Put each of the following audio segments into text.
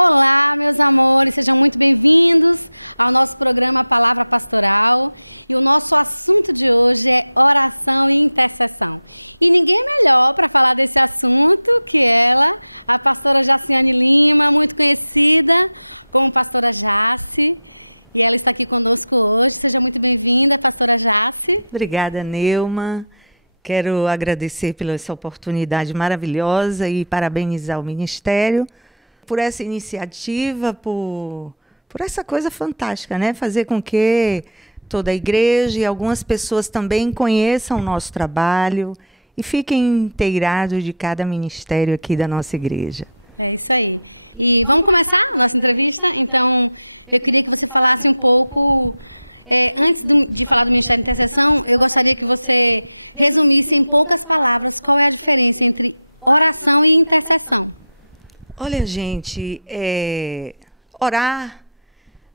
Olá, meus amores, sejam muito bem-vindos ao nosso programa Palavra Pastoral. E o nosso assunto de hoje é oração e intercessão. E ninguém melhor para falar desse assunto que ela, a pastora Jaciane Lima, muito conhecida como pastora Jaci. E ela está aqui conosco hoje. Seja muito bem-vinda, pastora Jaci. Obrigada, Neuma. Quero agradecer pela essa oportunidade maravilhosa e parabenizar o Ministério por essa iniciativa, por essa coisa fantástica, né? Fazer com que toda a igreja e algumas pessoas também conheçam o nosso trabalho e fiquem inteirados de cada ministério aqui da nossa igreja. É isso aí. E vamos começar a nossa entrevista? Então, eu queria que você falasse um pouco... antes de falar do Ministério de Intercessão, eu gostaria que você resumisse em poucas palavras qual é a diferença entre oração e intercessão. Olha, gente, orar,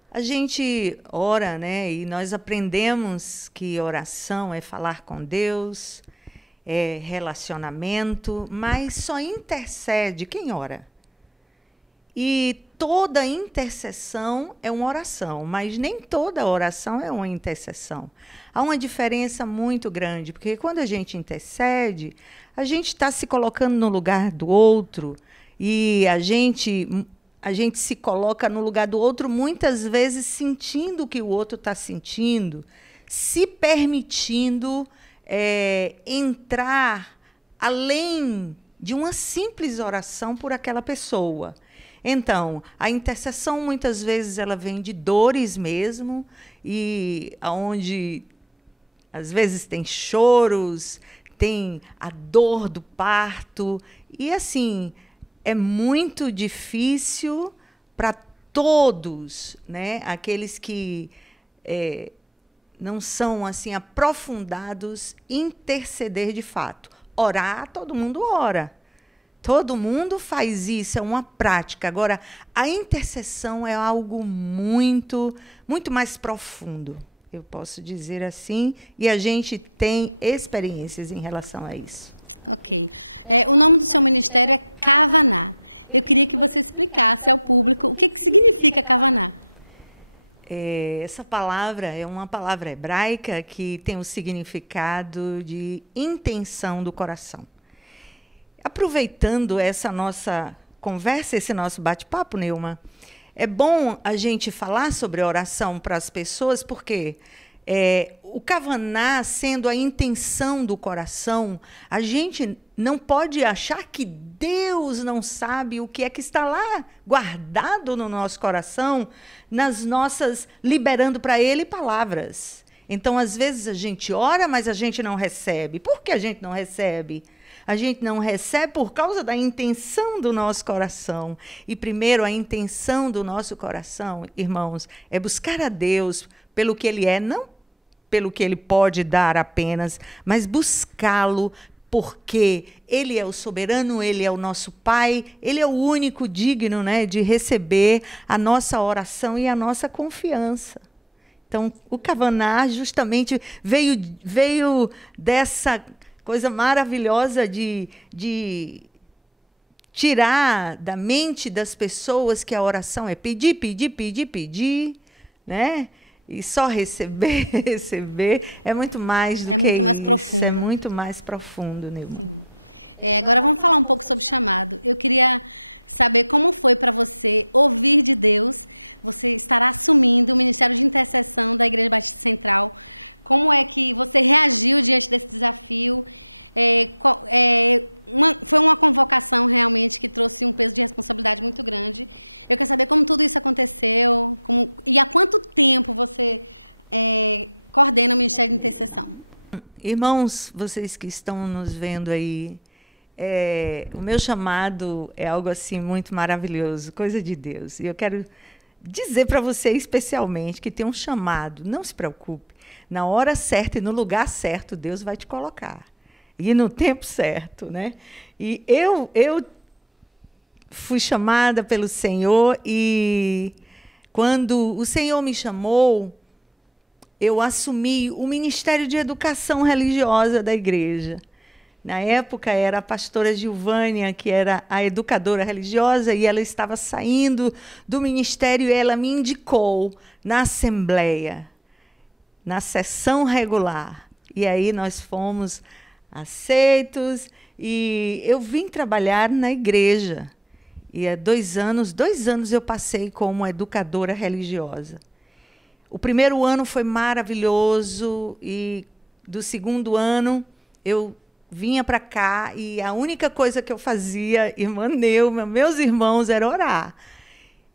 a gente ora, né? E nós aprendemos que oração é falar com Deus, é relacionamento, mas só intercede quem ora. E toda intercessão é uma oração, mas nem toda oração é uma intercessão. Há uma diferença muito grande, porque quando a gente intercede, a gente está se colocando no lugar do outro, e a gente se coloca no lugar do outro muitas vezes sentindo o que o outro está sentindo, se permitindo entrar além de uma simples oração por aquela pessoa. Então, a intercessão muitas vezes ela vem de dores mesmo, e onde às vezes tem choros, tem a dor do parto, e assim, é muito difícil para todos, né, aqueles que não são assim aprofundados, interceder de fato. Orar, todo mundo ora. Todo mundo faz isso, é uma prática. Agora, a intercessão é algo muito, muito mais profundo, eu posso dizer assim, e a gente tem experiências em relação a isso. Ok. O nome do seu ministério é Kavaná. Eu queria que você explicasse ao público o que significa Kavaná. Essa palavra é uma palavra hebraica que tem o significado de intenção do coração. Aproveitando essa nossa conversa, esse nosso bate-papo, Neuma, é bom a gente falar sobre oração para as pessoas, porque o Kavaná, sendo a intenção do coração, a gente não pode achar que Deus não sabe o que é que está lá guardado no nosso coração, nas nossas, liberando para Ele palavras. Então, às vezes, a gente ora, mas a gente não recebe. Por que a gente não recebe? A gente não recebe por causa da intenção do nosso coração. E, primeiro, a intenção do nosso coração, irmãos, é buscar a Deus pelo que Ele é, não pelo que Ele pode dar apenas, mas buscá-lo porque Ele é o soberano, Ele é o nosso Pai, Ele é o único digno, né, de receber a nossa oração e a nossa confiança. Então, o Kavaná justamente veio dessa coisa maravilhosa de tirar da mente das pessoas que a oração é pedir, pedir, pedir, pedir, né? E só receber, receber, é muito mais do que isso. É muito mais profundo. É muito mais profundo, Neuma. Sim. Agora vamos falar um pouco sobre chamado. Eu queria saber como foi para você ouvir de Deus. Você estará assumindo o Ministério de Intercessão da Igreja Batista Central. Como é que você reagiu diante desse desafio? Foi uma convocação realmente que trouxe um peso de responsabilidade muito grande. Eu quero saber como tudo isso aconteceu e há quanto tempo você coordena o Ministério de Intercessão. Irmãos, vocês que estão nos vendo aí, o meu chamado é algo assim muito maravilhoso, coisa de Deus. E eu quero dizer para você especialmente que tem um chamado, não se preocupe. Na hora certa e no lugar certo, Deus vai te colocar. E no tempo certo, né? E eu fui chamada pelo Senhor, e quando o Senhor me chamou, eu assumi o Ministério de Educação Religiosa da igreja. Na época era a pastora Gilvânia, que era a educadora religiosa, e ela estava saindo do ministério e ela me indicou na assembleia, na sessão regular. E aí nós fomos aceitos e eu vim trabalhar na igreja. E há 2 anos eu passei como educadora religiosa. O primeiro ano foi maravilhoso e do segundo ano eu vinha para cá e a única coisa que eu fazia, irmã Neuma, meus irmãos, era orar.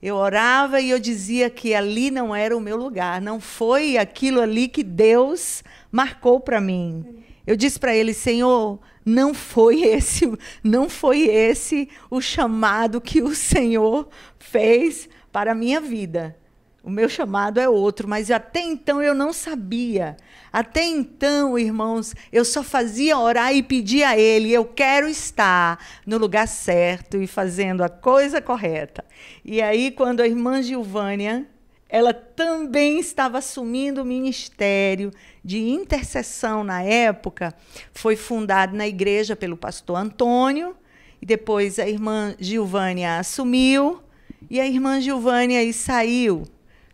Eu orava e eu dizia que ali não era o meu lugar, não foi aquilo ali que Deus marcou para mim. Eu disse para ele, Senhor, não foi esse o chamado que o Senhor fez para a minha vida. O meu chamado é outro, mas até então eu não sabia. Até então, irmãos, eu só fazia orar e pedir a Ele, eu quero estar no lugar certo e fazendo a coisa correta. E aí, quando a irmã Gilvânia, ela também estava assumindo o ministério de intercessão na época, foi fundado na igreja pelo pastor Antônio, e depois a irmã Gilvânia assumiu, e a irmã Gilvânia aí saiu.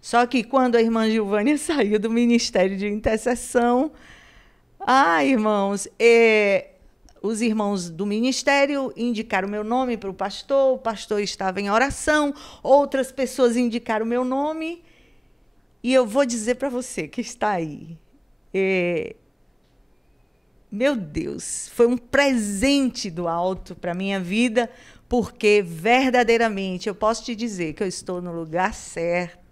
Só que quando a irmã Gilvânia saiu do ministério de intercessão, irmãos, os irmãos do ministério indicaram o meu nome para o pastor estava em oração, outras pessoas indicaram o meu nome, e eu vou dizer para você que está aí. Meu Deus, foi um presente do alto para a minha vida, porque verdadeiramente eu posso te dizer que eu estou no lugar certo.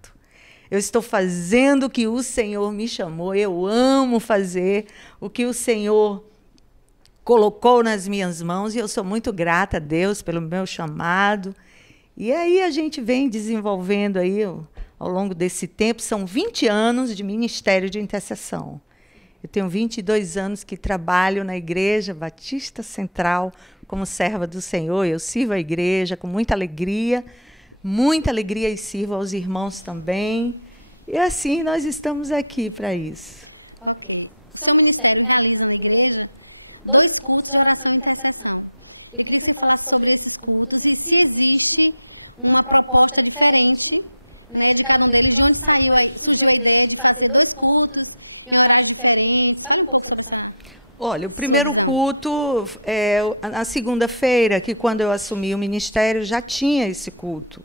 Eu estou fazendo o que o Senhor me chamou. Eu amo fazer o que o Senhor colocou nas minhas mãos. E eu sou muito grata a Deus pelo meu chamado. E aí a gente vem desenvolvendo aí, ao longo desse tempo, são 20 anos de ministério de intercessão. Eu tenho 22 anos que trabalho na Igreja Batista Central como serva do Senhor. Eu sirvo a igreja com muita alegria e sirvo aos irmãos também. E assim nós estamos aqui para isso. Ok. O seu ministério realiza na igreja 2 cultos de oração e intercessão. Eu queria que você falasse sobre esses cultos e se existe uma proposta diferente, né, de cada um deles, de onde surgiu a ideia de fazer 2 cultos em horários diferentes. Fale um pouco sobre essa. Olha, o primeiro culto é na segunda-feira, que quando eu assumi o ministério já tinha esse culto.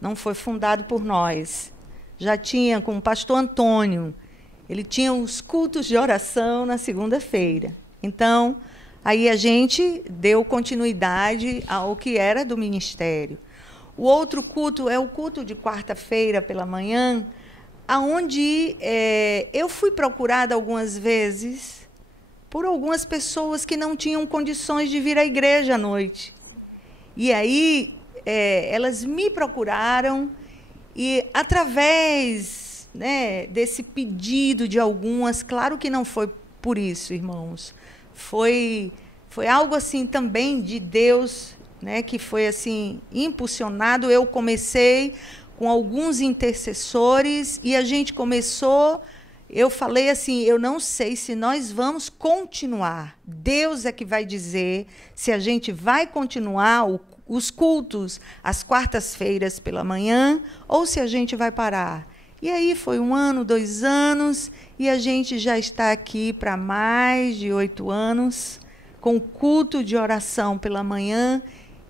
Não foi fundado por nós. Já tinha com o pastor Antônio. Ele tinha os cultos de oração na segunda-feira. Então, aí a gente deu continuidade ao que era do ministério. O outro culto é o culto de quarta-feira pela manhã, onde eu fui procurada algumas vezes por algumas pessoas que não tinham condições de vir à igreja à noite. Sim. E aí elas me procuraram e, através, né, desse pedido de algumas, claro que não foi por isso, irmãos, foi algo assim também de Deus, né, que foi assim impulsionado. Eu comecei com alguns intercessores e a gente começou. Eu falei assim, eu não sei se nós vamos continuar. Deus é que vai dizer se a gente vai continuar os cultos às quartas-feiras pela manhã ou se a gente vai parar. E aí foi 1 ano, 2 anos, e a gente já está aqui para mais de 8 anos, com o culto de oração pela manhã,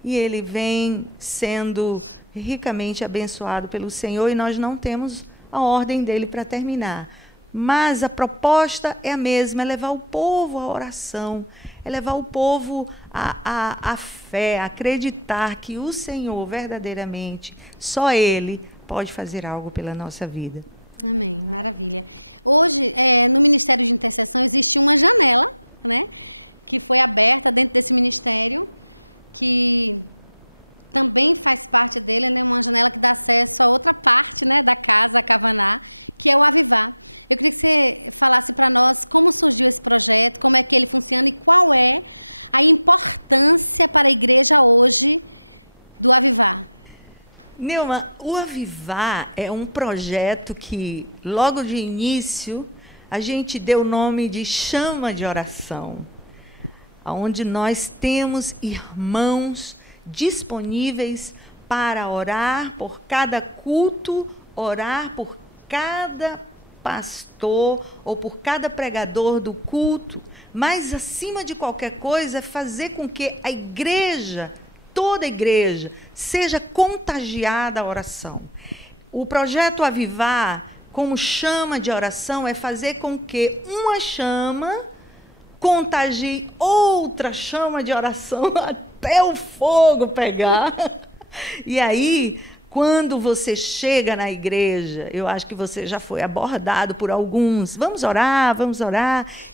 e ele vem sendo ricamente abençoado pelo Senhor, e nós não temos a ordem dele para terminar. Mas a proposta é a mesma, é levar o povo à oração, é levar o povo à fé, a acreditar que o Senhor, verdadeiramente, só Ele pode fazer algo pela nossa vida. Amém, maravilha. Hoje, no Ministério de Intercessão, existe uma janela, né, que foi aberta dentro desse ministério, que também faz parte dele, né, uma janela que dá acesso a outra parte, né, da casa, a Cavaná, que é o Avivar. Eu queria que você falasse para nós como surgiu esse projeto, como é que ele funciona e qual é a importância para a igreja hoje do Avivar. Neuma, o Avivar é um projeto que, logo de início, a gente deu o nome de Chama de Oração. onde nós temos irmãos disponíveis para orar por cada culto, orar por cada pastor ou por cada pregador do culto, mas acima de qualquer coisa é fazer com que a igreja, toda a igreja, seja contagiada à oração. O projeto Avivar, como chama de oração, é fazer com que uma chama contagie outra chama de oração até o fogo pegar. E aí, quando você chega na igreja, eu acho que você já foi abordado por alguns, vamos orar,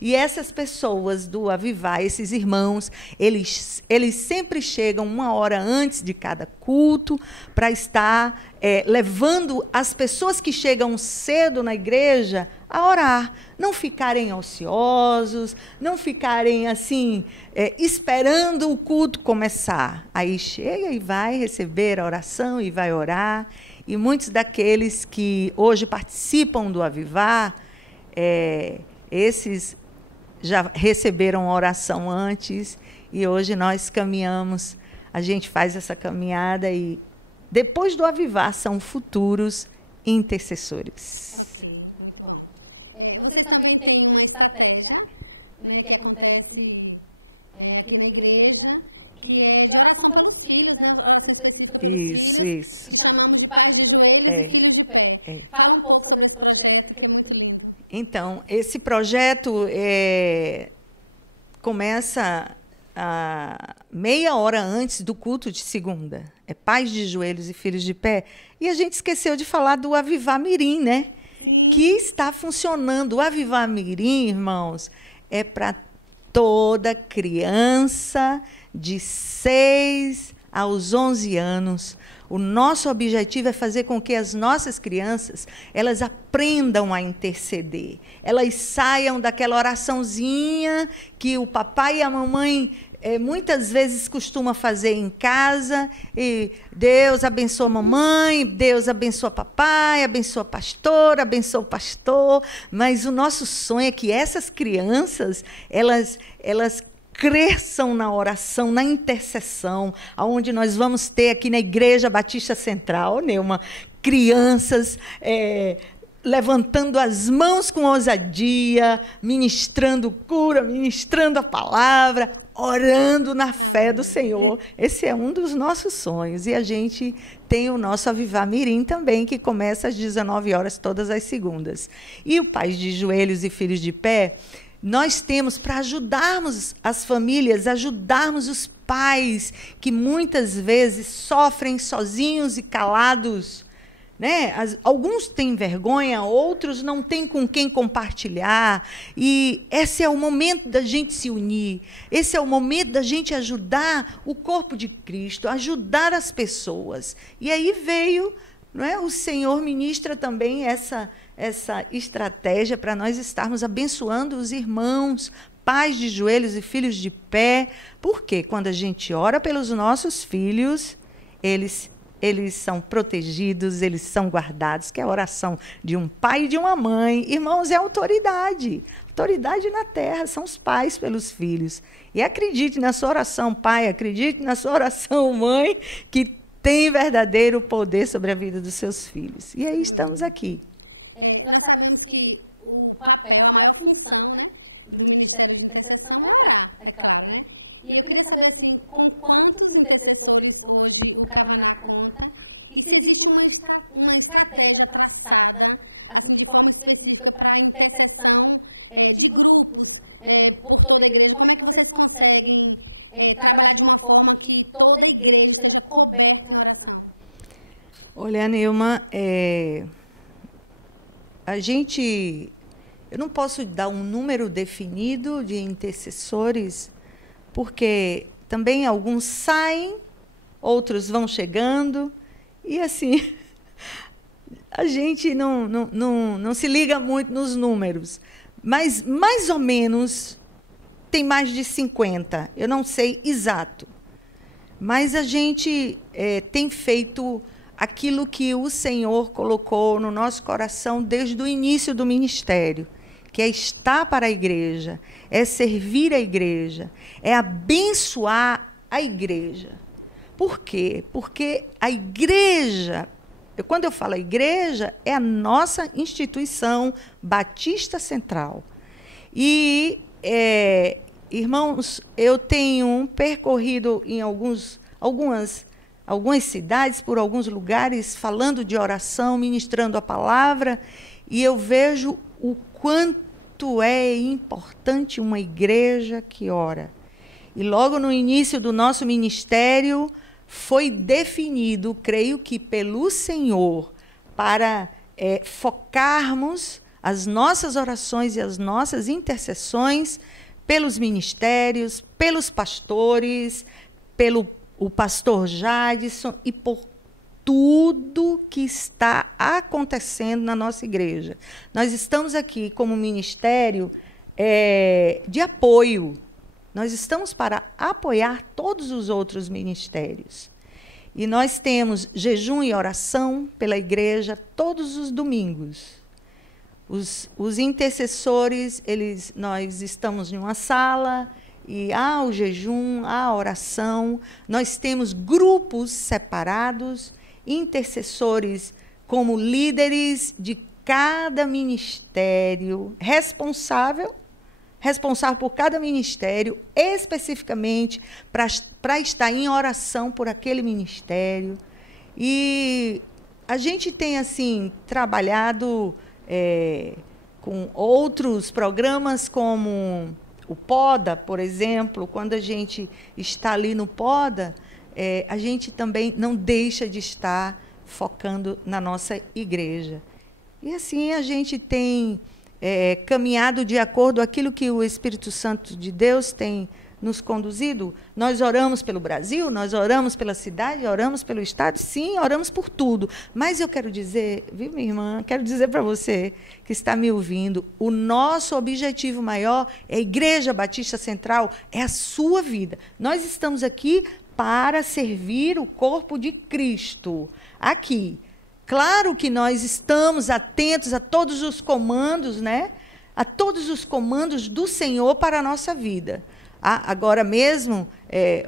e essas pessoas do Avivar, esses irmãos, eles sempre chegam 1 hora antes de cada culto para estar levando as pessoas que chegam cedo na igreja a orar, não ficarem ociosos, não ficarem assim, esperando o culto começar. Aí chega e vai receber a oração e vai orar. E muitos daqueles que hoje participam do Avivar, esses já receberam a oração antes e hoje nós caminhamos, a gente faz essa caminhada e depois do Avivar são futuros intercessores. Ok, muito bom. Vocês também têm uma estratégia, né, que acontece aqui na igreja, que é de oração pelos filhos, né, oração específica pelos filhos, que chamamos de pais de joelhos e filhos de pé. Fala um pouco sobre esse projeto, que é muito lindo. Então, esse projeto começa meia hora antes do culto de segunda. É pais de joelhos e filhos de pé. E a gente esqueceu de falar do Avivar Mirim, né? Sim. Que está funcionando. O Avivar Mirim, irmãos, é para toda criança de 6 aos 11 anos. O nosso objetivo é fazer com que as nossas crianças, elas aprendam a interceder. Elas saiam daquela oraçãozinha que o papai e a mamãe muitas vezes costuma fazer em casa. E Deus abençoa a mamãe, Deus abençoa papai, abençoa a pastora, abençoa o pastor. Mas o nosso sonho é que essas crianças, elas cresçam na oração, na intercessão, aonde nós vamos ter aqui na Igreja Batista Central, Neuma, crianças levantando as mãos com ousadia, ministrando cura, ministrando a palavra, orando na fé do Senhor. Esse é um dos nossos sonhos. E a gente tem o nosso Avivar Mirim também, que começa às 19 horas todas as segundas. E o Pais de Joelhos e Filhos de Pé, nós temos para ajudarmos as famílias, ajudarmos os pais que muitas vezes sofrem sozinhos e calados, né? Alguns têm vergonha, outros não têm com quem compartilhar. E esse é o momento da gente se unir, esse é o momento da gente ajudar o corpo de Cristo, ajudar as pessoas. E aí veio, não é? O Senhor ministra também essa estratégia para nós estarmos abençoando os irmãos, pais de joelhos e filhos de pé, porque quando a gente ora pelos nossos filhos, eles são protegidos, eles são guardados, que é a oração de um pai e de uma mãe. Irmãos, é autoridade na terra, são os pais pelos filhos. E acredite na sua oração, pai, acredite na sua oração, mãe, que tem verdadeiro poder sobre a vida dos seus filhos. E aí estamos aqui. Nós sabemos que o papel, a maior função, né, do Ministério de Intercessão é orar, é claro, né? E eu queria saber, assim, com quantos intercessores hoje o Cavaná conta e se existe uma estratégia traçada, assim, de forma específica para a intercessão de grupos por toda a igreja. Como é que vocês conseguem trabalhar de uma forma que toda a igreja esteja coberta em oração? Olha, Neuma, eu não posso dar um número definido de intercessores, porque também alguns saem, outros vão chegando, e assim, a gente não se liga muito nos números, mas mais ou menos tem mais de 50, eu não sei exato, mas a gente tem feito aquilo que o Senhor colocou no nosso coração desde o início do ministério, que é estar para a igreja, é servir a igreja, é abençoar a igreja. Por quê? Porque a igreja, quando eu falo igreja, é a nossa instituição Batista Central. E, irmãos, eu tenho percorrido em algumas cidades, por alguns lugares, falando de oração, ministrando a palavra, e eu vejo o quanto é importante uma igreja que ora. E logo no início do nosso ministério foi definido, creio que pelo Senhor, para focarmos as nossas orações e as nossas intercessões pelos ministérios, pelos pastores, pelo o pastor Jadson e por tudo que está acontecendo na nossa igreja. Nós estamos aqui como ministério de apoio. Nós estamos para apoiar todos os outros ministérios. E nós temos jejum e oração pela igreja todos os domingos. Os intercessores, nós estamos em uma sala, e há o jejum, há a oração. Nós temos grupos separados, intercessores como líderes de cada ministério, responsável por cada ministério, especificamente para estar em oração por aquele ministério. E a gente tem, assim, trabalhado com outros programas como o Poda, por exemplo. Quando a gente está ali no Poda, a gente também não deixa de estar focando na nossa igreja. E assim a gente tem caminhado de acordo com aquilo que o Espírito Santo de Deus tem nos conduzido. Nós oramos pelo Brasil, nós oramos pela cidade, oramos pelo Estado, sim, oramos por tudo. Mas eu quero dizer, viu, minha irmã, quero dizer para você que está me ouvindo, o nosso objetivo maior é a Igreja Batista Central, é a sua vida. Nós estamos aqui para servir o corpo de Cristo, aqui. Claro que nós estamos atentos a todos os comandos, né? A todos os comandos do Senhor para a nossa vida. Agora mesmo,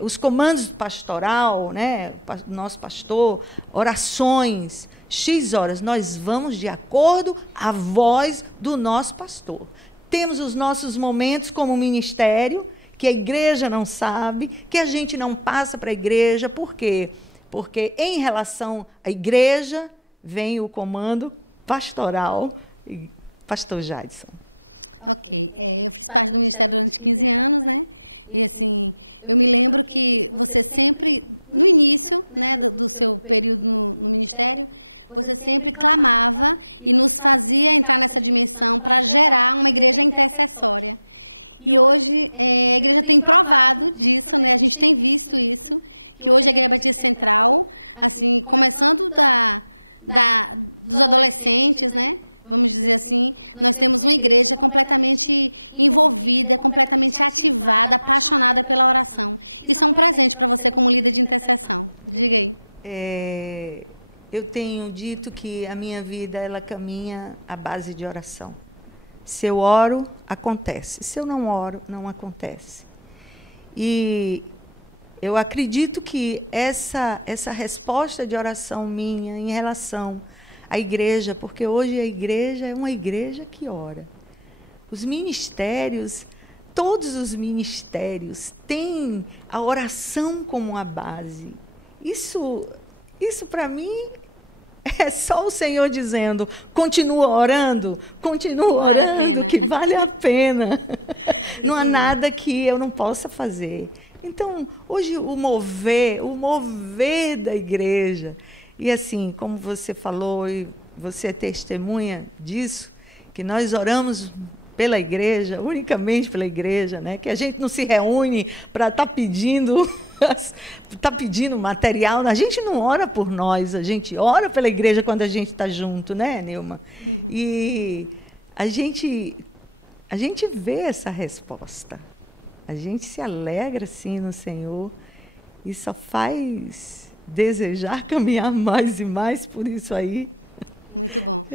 os comandos pastoral, né? Do nosso pastor, orações, X horas, nós vamos de acordo à voz do nosso pastor. Temos os nossos momentos como ministério, que a igreja não sabe, que a gente não passa para a igreja. Por quê? Porque em relação à igreja, vem o comando pastoral, pastor Jadson. Ok, eu fiz parte do ministério durante 15 anos, né? E assim, eu me lembro que você sempre, no início, né, do seu período no ministério, você sempre clamava e nos fazia entrar nessa dimensão para gerar uma igreja intercessória. E hoje a igreja tem provado disso, né? A gente tem visto isso, que hoje a Igreja Batista Central, assim, começando dos adolescentes, né? Vamos dizer assim, nós temos uma igreja completamente envolvida, completamente ativada, apaixonada pela oração. Isso é um presente para você como líder de intercessão. Diga aí. Eu tenho dito que a minha vida ela caminha à base de oração. Se eu oro, acontece. Se eu não oro, não acontece. E eu acredito que essa resposta de oração minha em relação à igreja, porque hoje a igreja é uma igreja que ora. Os ministérios, todos os ministérios têm a oração como a base. Isso para mim é só o Senhor dizendo, continua orando, vale a pena. Que vale a pena. Não há nada que eu não possa fazer. Então, hoje o mover da igreja, e assim, como você falou, e você é testemunha disso, que nós oramos pela igreja, unicamente pela igreja, né? Que a gente não se reúne para estar pedindo material, a gente não ora por nós, a gente ora pela igreja quando a gente está junto, né, Nilma? Uhum. E a gente vê essa resposta, a gente se alegra, sim, no Senhor, e só faz desejar caminhar mais e mais por isso aí. Muito bom.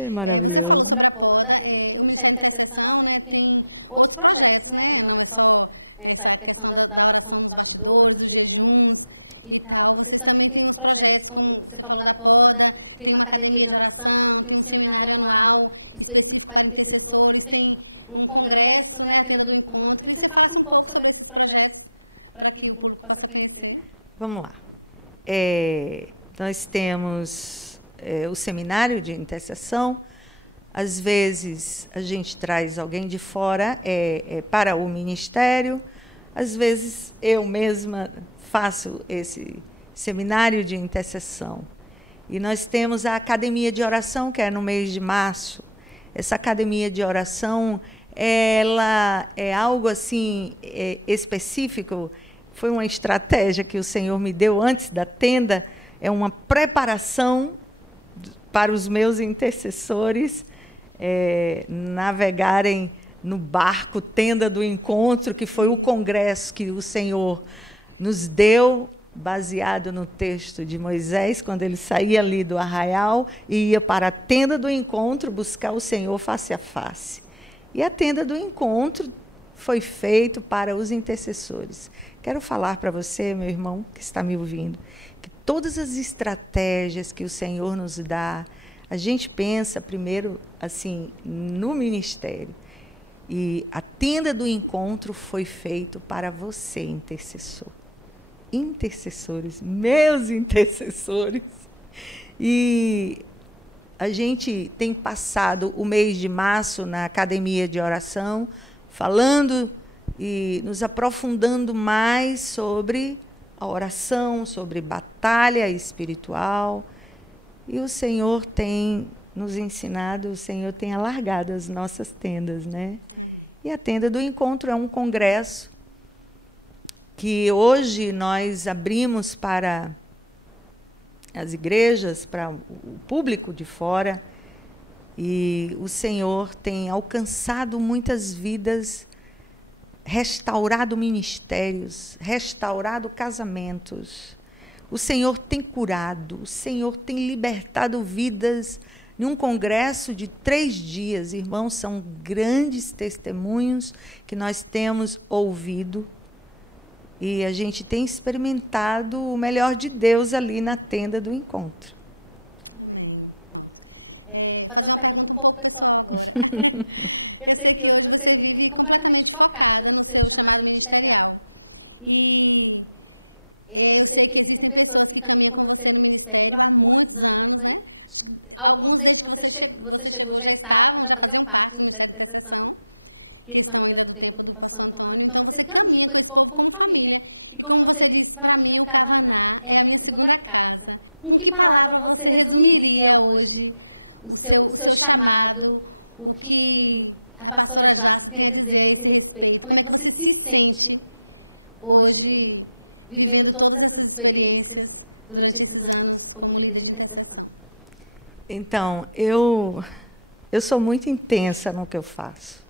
Você falou sobre a poda, o Ministério de Intercessão, né, tem outros projetos, né? Não é só essa questão da oração nos bastidores, dos jejuns e tal. Vocês também têm uns projetos, como você falou da poda, tem uma academia de oração, tem um seminário anual específico para intercessores, tem um congresso, né, a Tenda do Encontro. Queria que você falasse um pouco sobre esses projetos para que o público possa conhecer. Vamos lá. Nós temos o seminário de intercessão. Às vezes a gente traz alguém de fora para o ministério, às vezes eu mesma faço esse seminário de intercessão. E nós temos a academia de oração, que é no mês de março. Essa academia de oração, ela é algo assim específico. Foi uma estratégia que o Senhor me deu antes da tenda, é uma preparação para os meus intercessores navegarem no barco Tenda do Encontro, que foi o congresso que o Senhor nos deu, baseado no texto de Moisés, quando ele saía ali do arraial e ia para a Tenda do Encontro buscar o Senhor face a face. E a Tenda do Encontro foi feito para os intercessores. Quero falar para você, meu irmão, que está me ouvindo, que todas as estratégias que o Senhor nos dá, a gente pensa primeiro assim no ministério. E a Tenda do Encontro foi feito para você, intercessor. Intercessores, meus intercessores. E a gente tem passado o mês de março na academia de oração, falando e nos aprofundando mais sobre a oração, sobre batalha espiritual. E o Senhor tem nos ensinado, o Senhor tem alargado as nossas tendas, né? Amém. E a Tenda do Encontro é um congresso que hoje nós abrimos para as igrejas, para o público de fora, e o Senhor tem alcançado muitas vidas, restaurado ministérios, restaurado casamentos. O Senhor tem curado, o Senhor tem libertado vidas. Num congresso de 3 dias, irmãos, são grandes testemunhos que nós temos ouvido. E a gente tem experimentado o melhor de Deus ali na Tenda do Encontro. Amém. Pronto. Fazer uma pergunta um pouco pessoal agora. Eu sei que hoje você vive completamente focada no seu chamado ministerial. E eu sei que existem pessoas que caminham com você no ministério há muitos anos, né? Acho que alguns, desde que você chegou, já faziam parte do Ministério de Intercessão, que estão ainda do tempo do pastor Antônio. Então, você caminha com esse povo como família. E como você disse, para mim, o Cavaná é a minha segunda casa. Com que palavra você resumiria hoje o seu chamado, o que a pastora Jace tem a dizer a esse respeito? Como é que você se sente hoje, vivendo todas essas experiências durante esses anos como líder de intercessão? Então, eu sou muito intensa no que eu faço.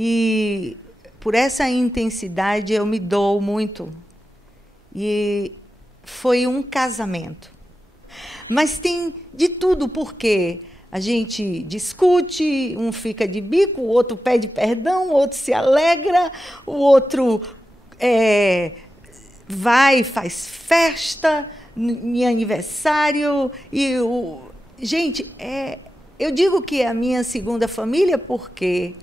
E por essa intensidade eu me dou muito. E foi um casamento. Mas tem de tudo, porque a gente discute, um fica de bico, o outro pede perdão, o outro se alegra, o outro vai, faz festa em aniversário. Gente, eu digo que é a minha segunda família porque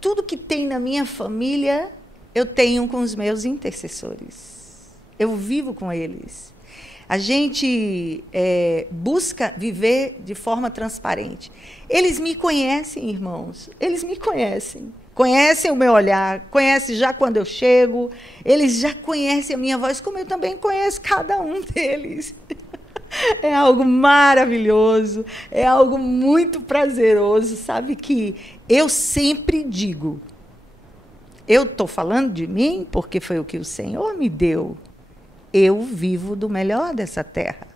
tudo que tem na minha família, eu tenho com os meus intercessores. Eu vivo com eles. A gente busca viver de forma transparente. Eles me conhecem, irmãos. Eles me conhecem. Conhecem o meu olhar, conhecem já quando eu chego. Eles já conhecem a minha voz, como eu também conheço cada um deles. É algo maravilhoso, é algo muito prazeroso, sabe, que eu sempre digo, eu estou falando de mim porque foi o que o Senhor me deu. Eu vivo do melhor dessa terra.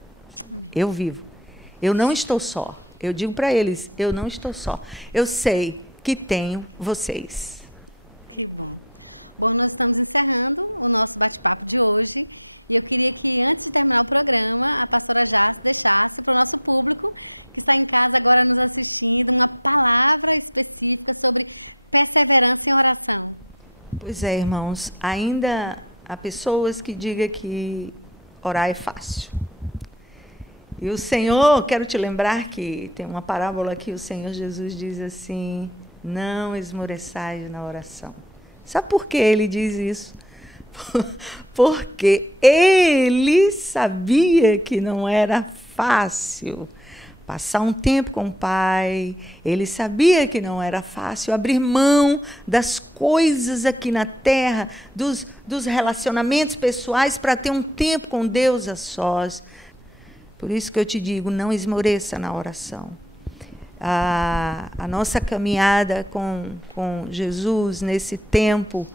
Eu vivo. Eu não estou só. Eu digo para eles, eu não estou só. Eu sei que tenho vocês. Que bom. Bom, nós estamos encerrando o nosso bate-papo de hoje e eu queria que, antes de terminar o programa, a pastora Jace deixasse para o nosso público que está em casa agora nos assistindo uma palavra específica sobre perseverança em oração. Pois é, irmãos, ainda há pessoas que digam que orar é fácil. E o Senhor, quero te lembrar que tem uma parábola que o Senhor Jesus diz assim: não esmoreçais na oração. Sabe por que ele diz isso? Porque ele sabia que não era fácil passar um tempo com o Pai, ele sabia que não era fácil abrir mão das coisas aqui na terra, dos relacionamentos pessoais, para ter um tempo com Deus a sós. Por isso que eu te digo, não esmoreça na oração. A nossa caminhada com Jesus nesse tempo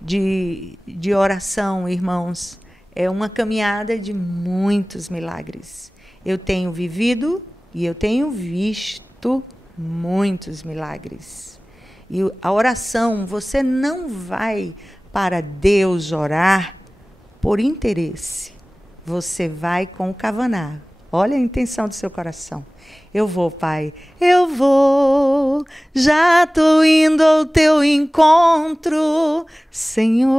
de oração, irmãos, é uma caminhada de muitos milagres. Eu tenho vivido e eu tenho visto muitos milagres. E a oração, você não vai para Deus orar por interesse. Você vai com o Kavaná. Olha a intenção do seu coração. Eu vou, Pai, eu vou, já estou indo ao teu encontro, Senhor.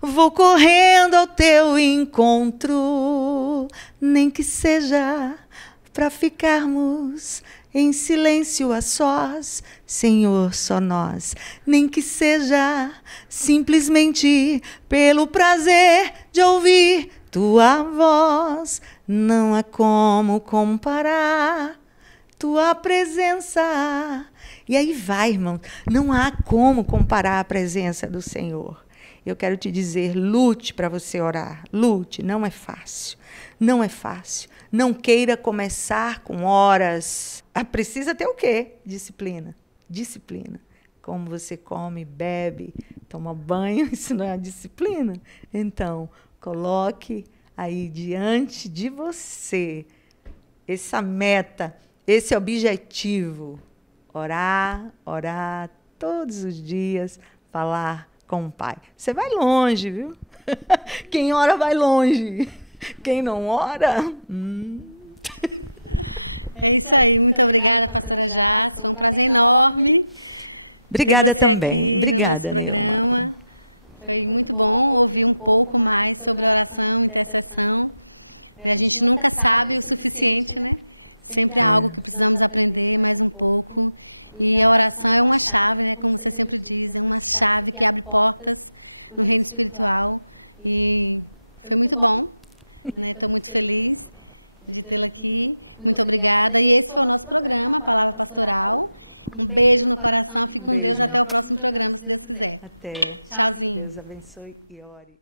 Vou correndo ao teu encontro, nem que seja para ficarmos em silêncio a sós, Senhor, só nós. Nem que seja simplesmente pelo prazer de ouvir tua voz, não há como comparar tua presença. E aí vai, irmão, não há como comparar a presença do Senhor. Eu quero te dizer, lute para você orar, lute, não é fácil, não é fácil. Não queira começar com horas. Precisa ter o quê? Disciplina, disciplina. Como você come, bebe, toma banho, isso não é disciplina? Então, coloque aí diante de você essa meta, esse objetivo. Orar, orar todos os dias, falar com o Pai. Você vai longe, viu? Quem ora vai longe. Quem não ora... É isso aí. Muito obrigada, pastora Jace. Foi um prazer enorme Obrigada ter você também. aqui Obrigada, no nosso programa. Foi muito bom ouvir um pouco mais sobre oração, intercessão. A gente nunca sabe o suficiente, né? Sempre há algo que precisamos aprender mais um pouco. E a oração é uma chave, né? Como você sempre diz, é uma chave que abre portas no reino espiritual. E foi muito bom, né? Estou muito feliz de tê-la aqui. Muito obrigada. E esse foi o nosso programa, Palavra Pastoral. Um beijo no coração. Fique com Deus. Até o próximo programa, se Deus quiser. Até. Tchauzinho. Deus abençoe e ore.